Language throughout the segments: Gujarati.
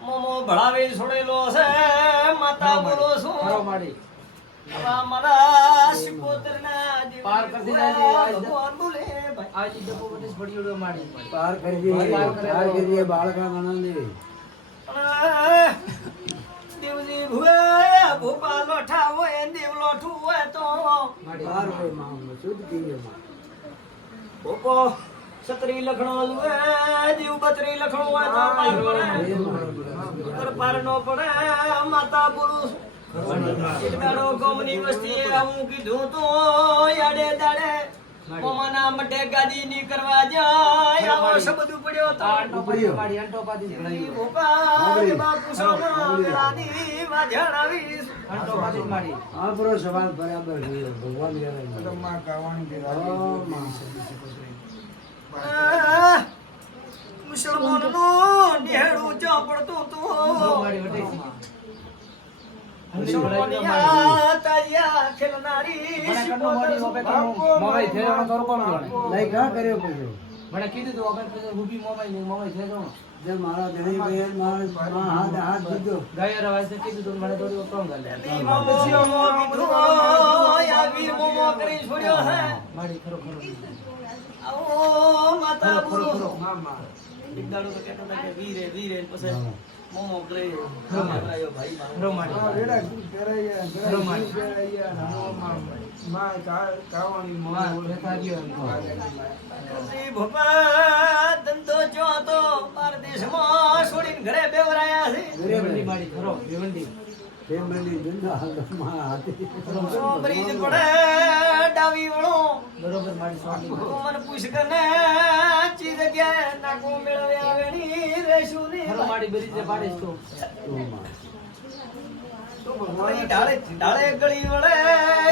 મોમો ભળાવે છોડેલો છે માતા બોલો છું મારા શિકોતરના પાર કરી દેજે ભગવાન બોલે આજ જપો બટસ પડીયો માડી પાર કરી બાળકા આનંદ દેવજી ભુએ ભોપા લોઠા હોય દેવ લોઠું હોય તો પાર હોય માં શુદ્ધ કીએ માં ભોપો સત્રી લખણો હોય દેવ બત્રી લખણો હોય તો પાર પડે પાર નો પડે માતા પુરુષ દાડો ગોમની વસ્તી આવું કીધું તો યાડે દાડે મોમાના મઢે ગાદી ની કરવા જાય આવો શબ્દ પડ્યો તો આંટો પડ્યો માડી આંટો પાડી ભણાઈ ભોપા બાપુ સોનો વેલાની વાજણાવી આંટો પાડી માડી આ બરો સવાલ બરાબર છે ભગવાન કરે માં ગાવાનું કે માં મુસલમાન નો નેહડું ચોપડતું તું માડી વટે મુસલમાનિયા તાયા ખેલનારી મોબાઈલ થેવાનો કરો કોણ લઈ ઘા કર્યો પડ્યો મને કીધું તો અગર પછી ઊભી મોબાઈલ થેજો જે મારા ધણી બેન મારા હાથ દીધો ગાયર અવાજ થી કીધું તો મને થોડી કોમ ગાલે ઈ મોમો વિધો યા વીર મોમો કરી છોડ્યો હે મારી ખરો આવો માતા ખરો ગુરુ મામા એક દાડો તો કહેતા હતા કે વીરે વીરે પછી મોમો કરે ભાઈ ખરો મારી રેડા ખરો મારી માં કાવાની માં બેઠા ગયો જી ભોપા ધંધો જો તો પરદેશમાં છોડીને ઘરે બેવરાયા છે ઘરે બંડી મારી ખરો બેવંડી બેવંડી ધંધા માં હાથી બ્રિજ પડે ડાવી વળો બરોબર મારી સ્વામી મન પૂછ કને ચી જગ્યાએ નાકો મેળવ્યા વેણી રેશું ને ખરો મારી બરીજે પાડીશ તો ઢાળે ઢાળે ગળી વળે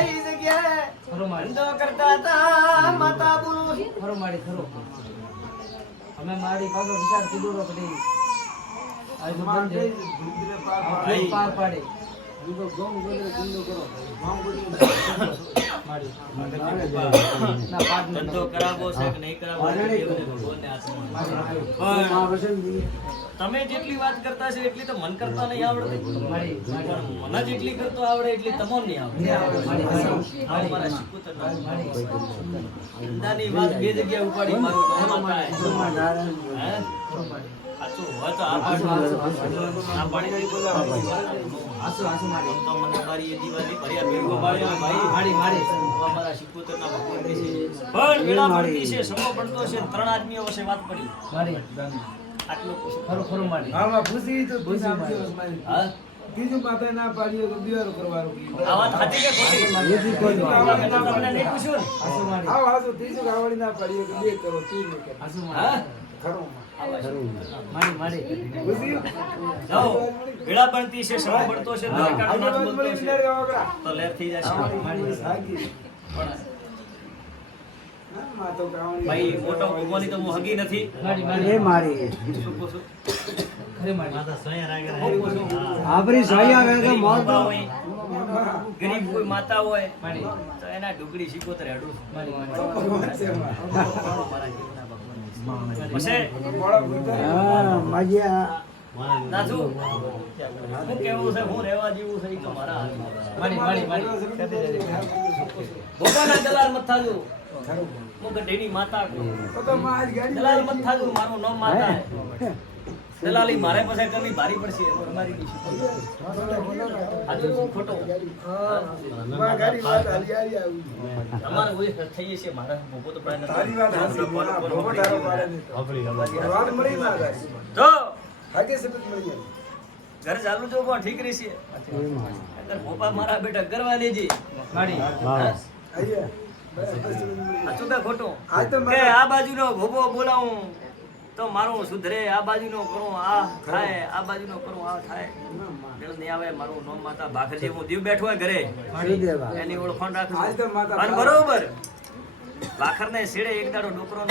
ઈ જગ્યાએ ખરો મારી ધંધો કરતા હતા માતા બોલું ખરો મારી ખરો અમે મારી પાછો વિચાર કીધો રો કદી આજ બંધ પાર પાડે તો ગમ ગલે ધંધો કરો ગામ ગલે મારી ના પાડ ધંધો કરાવો છે કે નહીં કરાવો ભગવાનને આસમાન તમે જેટલી વાત કરતા છે એટલી તો મન કરતા નહીં આવડે મારી મને જેટલી કરતો આવડે એટલી તમને નહીં આવડે મારા શિકોતર નાની વાત બે જગ્યાએ ઉપાડી મારું નામ થાય હે સાચું હોય તો આ પાડી આસુ આસુ મારી તો મને મારી એ દીવાની ભર્યા ભેગો માર્યો ભાઈ મારી મારી અમારા શિકોતરના ભગવાન છે પણ વેળા પડતી છે સમો પડતો છે ત્રણ આદમીઓ વચ્ચે વાત પડી મારી આટલું ખરો ખરો મારી આમાં ખુશી તો ખુશી હા બીજું માતા ના પાડીએ તો દિવારો કરવાનું આ વાત સાચી કે ખોટી બીજી કોઈ તમને નહીં પૂછ્યું આસુ મારી આવ આજો ત્રીજું ગાવડી ના પાડીએ તો બે કરો તું ને કે આસુ હા ખરો મારી મારી ખુશી જાઓ વેળા પડતી છે સમો પડતો છે દરેક કાળનો નાથ આપણે બોલતો મળી છે વિચાર ગાવગરા તો લેર થઈ જશે મારી સાગી પણ ના માં તો ગાવડી ભાઈ મોટો ભગવાનની તો હું હગી નથી મારી મારી મારી શું કહું છું? ખરે મારી હું કહું છું, આપરી સહી આવે તો ગરીબ મોત બાબા હોય, ગરીબ કોઈ માતા હોય મારી તો એના ડુગડી શીખોતર હેડું મારી પછી હા માજિયા નાથુ હું કેવું છે હું રહેવા જેવું છે ઈ તો મારા હાથમાં. મારી મારી ભોપાના દલાલ મત થાજો હું ગઢેની માતા છું. તો માર ગાડી દલાલ મત થાજો મારું નામ માતા હે. દલાલી મારે પાસે કરવી ભારી પડશે અમારી ડીશ આજે હું ખોટો માં ગાડી વાત હાલી આવી આવી અમારે ઓય થઈએ છે મારા ભોગો તો પ્રાય નથી. તારી વાત હાસી બોલા ભોગટારો પાડે ને વાત મળી ના ગાડી તો આગે સબત મળી ઘર ચાલુ જો પણ ઠીક રહેશે અગર ભોપા મારા બેટા કરવા દેજે મારી આઈએ સાચું કે ખોટું આ તો કે આ બાજુનો ભોપો બોલાવું તો મારું સુધરે આ બાજુનો કરું આ થાય આ બાજુનો કરું આ થાય મેળ નહીં આવે મારું નામ માતા ભાખરી હું દીવ બેઠો હોય ઘરે એની ઓળખાણ આજ તો રાખું માતા અને બરોબર ભાખરને છેડે એક દાડો ડોકરો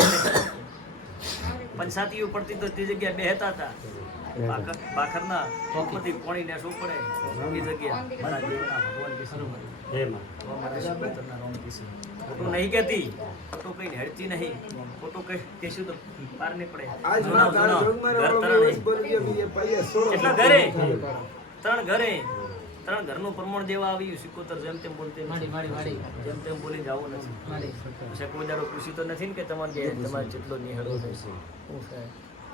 પંચાતીઓ પડતી તો તે જગ્યાએ બેહતા હતા બાખરના ચોકમાંથી પોણી ને શું પડે એ જગ્યા મારા દેવના ભગવાન કિશન મારા શિકોતરના રોમ કિશન ખોટું નહીં કહેતી ખોટું કઈ હેડતી નહીં ખોટું કહીશું તો પાર નહીં પડે આજ જૂના માં તારા જોગમાં ઘર રહેલો તરણ બસ બોલી ગયા બીજે પૈયે સોળો. કેટલા ઘરે ત્રણ ઘરનું પ્રમાણ દેવા આવ્યું શિકોતર જેમ તેમ બોલતી નથી. માડી જેમ તેમ બોલી જવું નથી માડી પછી કોઈ દાડો પૂછી તો નથી ને કે તમારે જેટલો નિહળો થશે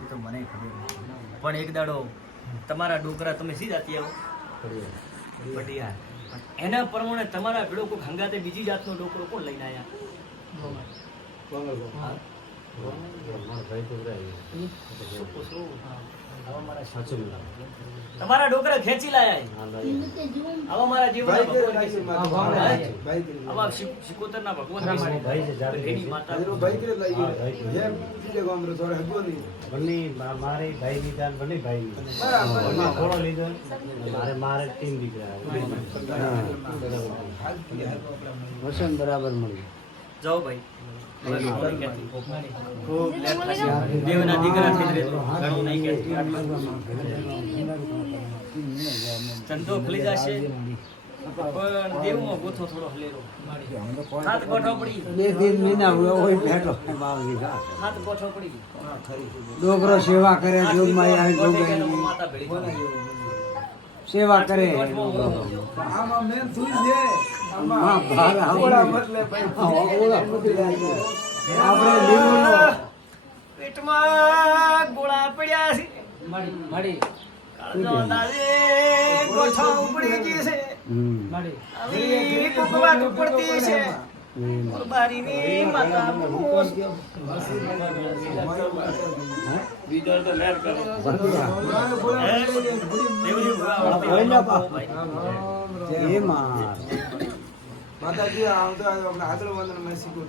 એ તો મને ખબર નથી. પણ એક દાડો તમારા ડોકરા તમે સી જાતી આવો પટિયાર એના પ્રમાણે તમારા ભેળો કોઈ હંગાતે બીજી જાતનો ડોકરો કોણ લઈને આવ્યા તમારા ડોકરા ખેંચી લાયા આવા મારા જીવનના ભાઈ કરે ભગવાન લાગશે કિશન. મારા હા, ભાઈ. ભાઈ કરે. આવા શિકોતરના ભગવાન કિશન. એની માતા એનો ભાઈ કરે લાગી. જેમ બીજે ગામ રે થોડે હગો નહીં. બંને મારે ભાઈ દીધા ને બંને ભાઈ દીધા. બરાબર. બંને ઘોડો લીધો મારે 3 દીકરા વસન બરાબર મળી જાઓ ભાઈ હવે ઘણું નહીં કહેતી. ખૂબ લેટ થશે. દેવના દીકરા થઈ રહેતો. ઘણું નહીં કહેતી. ધંધો ખુલી જશે પણ દેવમાં ગોથો થોડો હલેરો હાથ ગોઠો પડી હાથ ગોઠો પડી ડોકરો સેવા કરે જોગમાં આવે ગોઠે ગયા જોગમાં માતા ભેળી થઈ. સેવા કરે આમાં મેન સુઈ છે. આમાં હા, બહાર આવો. ઓળા બદલે ભાઈ. આપણે લીલું પેટમાં ગોળા પડ્યા છે માડી કાળજો દાદે ગોઠો ઉપડી ગઈ છે માડી આવી કુકવાટ પડતી છે બારીની માતા ભૂસ. દેવજી ભગવાન એમાં માતાજી આવતો આપણે આગળ વંદન મેં શીખવું